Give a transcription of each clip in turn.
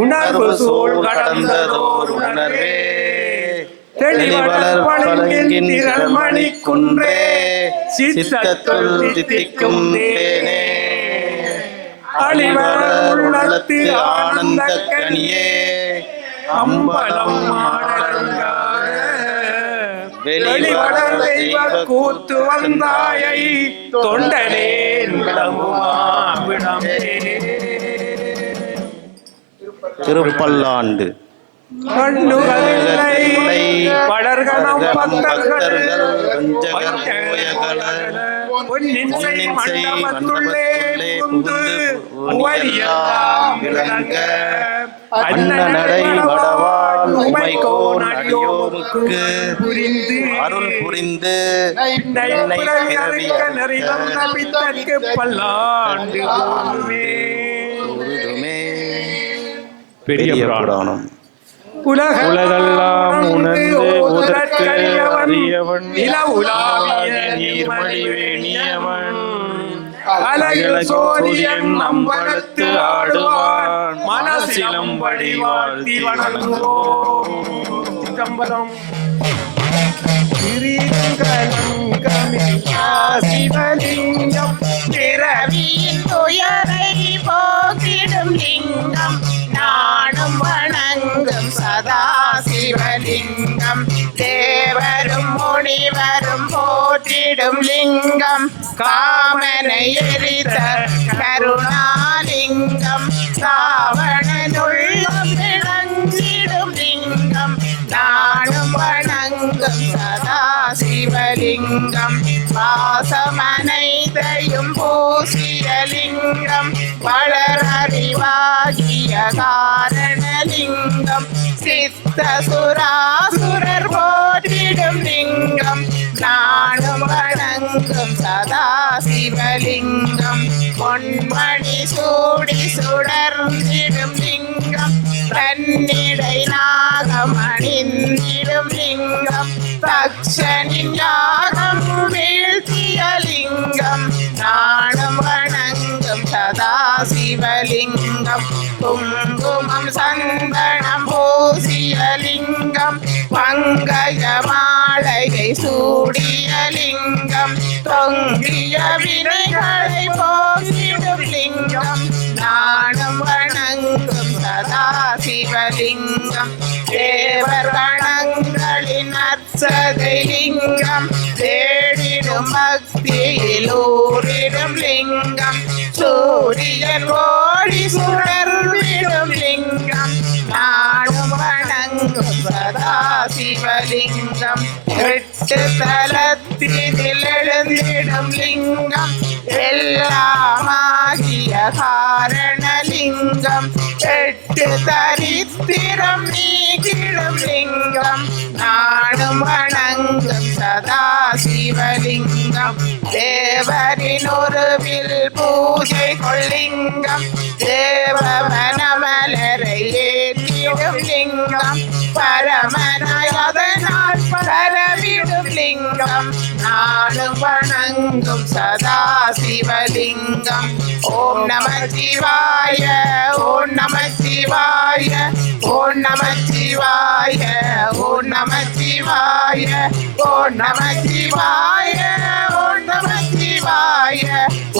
உணர்வு சூழ் கடந்ததோர் உணர்வே. தெளிவளர் பழுங்கின்ற மணிக்குன்றே சித்தத்துள் தித்திக்கும் தேனே அழிவளத்து ஆனந்த கனியே. அம்பலம் வெளிவளர் தெய்வ கூத்து வந்தாயை. தொண்டனே விளம்புமா விளம்பே திருப்பல்லாண்டு. அண்ணனடை வடவாள் உமைகோன் அடியோருக்கு புரிந்து அருள் புரிந்து பல்லாண்டு பெரிய புராணம். உலகெல்லாம் உணர்ந்து உதற்கு அறியவன் உலாவிய நீர்மணி வேணியவன் அழகில் சோரியன் நம்பளத்து ஆடுவான். மனசிலம் வடிவாழ்த்தி வணங்குவோம் சிதம்பரம். திரிகலங்கமில்லை போற்றிடும் லிங்கம் காமனை எரித்த கருணாலிங்கம் ராவணனுள்ளம் விளங்கிடும் லிங்கம் நானும் வணங்கும் சதா சிவலிங்கம் பாசமனைதையும் பூசிய லிங்கம் வளரறிவாகிய காரணலிங்கம் சித்த சுர சுடர்ந்திடும் லிங்கம் தன்னிடை நாகம் அணிந்திடும் லிங்கம் தக்ஷனின் சிவலிங்கம் தேவர் கணங்களின் அச்சதை லிங்கம் தேடிடும் பக்தியில் ஊரிடும் லிங்கம் சூரியன் ஓடி சுடர்விடும் லிங்கம் நானும் வணங்கும் சதா சிவலிங்கம் எட்டு தலத்தில் எழுந்திடும் லிங்கம் எல்லாமாகிய லிங்கம். எட்டு தரித்திரம் நீக்கிடும் லிங்கம். நாடும் வணங்கும் சதா சிவலிங்கம். தேவரின் உருவில் பூஜை கொள்ளிங்கம் தேவமனமலரை ஏற்றிடும் லிங்கம். பரமனாய் அதனால் பரம சிவலிங்கம் நானும் வணங்கும் சதா சிவலிங்கம். ஓம் நம சிவாய ஓம் நம சிவாய ஓம் நம சிவாய ஓம் நம சிவாய ஓம் நம சிவாய ஓம் நம சிவாய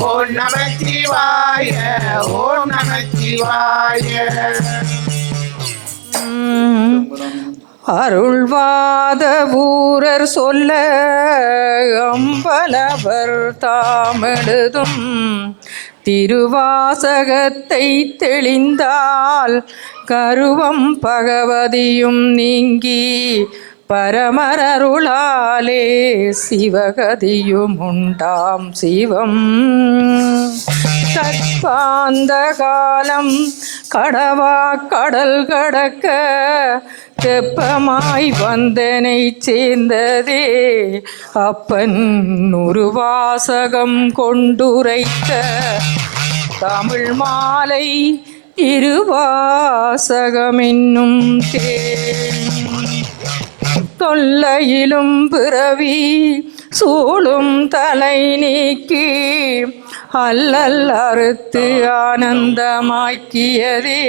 ஓம் நம சிவாய ஓம் நம சிவாய. அருள்வாத ஊரர் சொல்ல அம்பலவர் தாமெழுதும் திருவாசகத்தை தெளிந்தால் கருவம் பகவதியும் நீங்கி பரமரருளாலே சிவகதியும் உண்டாம் சிவம். தற்பாந்த காலம் கடவா கடல் கடக்க தெப்பமாய் வந்தனை சேர்ந்ததே. அப்பன் ஒரு வாசகம் கொண்டுரைத்த தமிழ் மாலை இருவாசகமென்னும் தேன். தொல்லையிலும் பிறவி சூழும் தலை நீக்கி அல்லல் அறுத்து ஆனந்தமாக்கியதே.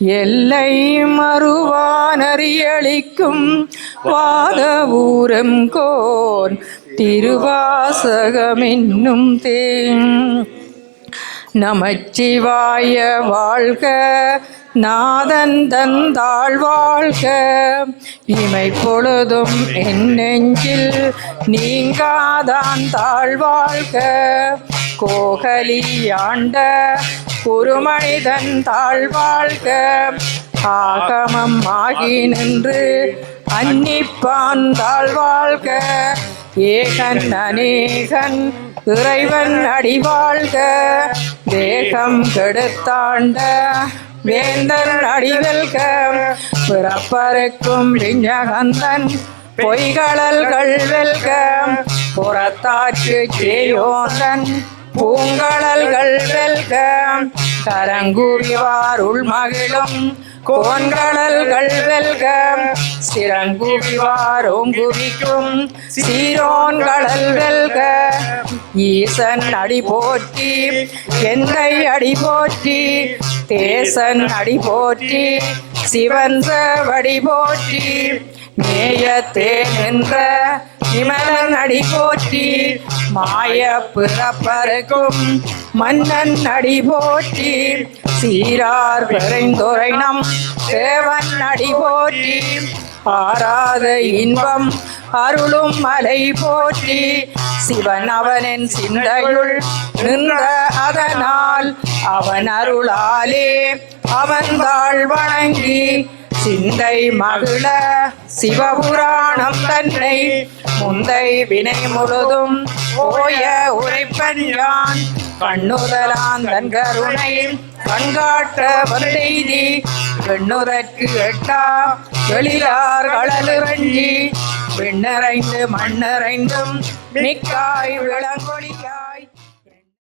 எல்லை மறுவானறியளிக்கும் வாதவூரம் கோர் திருவாசகமென்னும் தேன். நமச்சிவாய வாழ்க நாதன் தந்தாள் வாழ்க. இமை பொழுதும் என் நெஞ்சில் நீங்காதான் தாழ் வாழ்க. கோகலியாண்ட ஒரு மனிதன் தாழ் வாழ்க ஆகமம் ஆகி நின்று அன்னிப்பான் தாழ் வாழ்க ஏகன் அநேகன் இறைவன் அடிவாழ்க. தேகம் கெடுத்தாண்ட வேந்தன் அடிவெல்க. பிறப்பருக்கும் விஞ்ஞகந்தன் பொய்களல்கள் வெல்க. புறத்தாற்று சேயோந்தன் பூங்கடல்கள் வெல்க கரங்குவிவாருள் உள்மகிழும் கோன்கடல்கள் வெல்க சிறங்குவிவாரோங்குவிக்கும் சீரோன்கடல் வெல்க ஈசன் அடி போற்றி எந்தை அடி போற்றி தேசன் அடி போற்றி சிவன் வடி போற்றி. மேயத்தே நின்ற விமலன் அடி போற்றி மாய பிறப்பருக்கும் மன்னன் அடி போற்றி சீரார் பெருந்துரை நம் தேவன் அடி போற்றி ஆராத இன்பம் அருளும் மலை போற்றி சிவன் அவனின் சிந்தையுள் நின்ற அதனால் அவன் அருளாலே அவன் தாழ் வணங்கி சிந்தை மகிழ சிவபுராணம் தன்னை. முந்தை வினை முழுதும் ஓய உரைப்பன் யான். கண்ணுதலான் தன் கருணை கண்காட்ட வந்தெய்தி பெண்ணுதற்கு எட்டா வெளியார் களலிறஞ்சி பெண்ணறைந்து மண்ணறைந்தும் மிக்காய் விளங்கொழியா.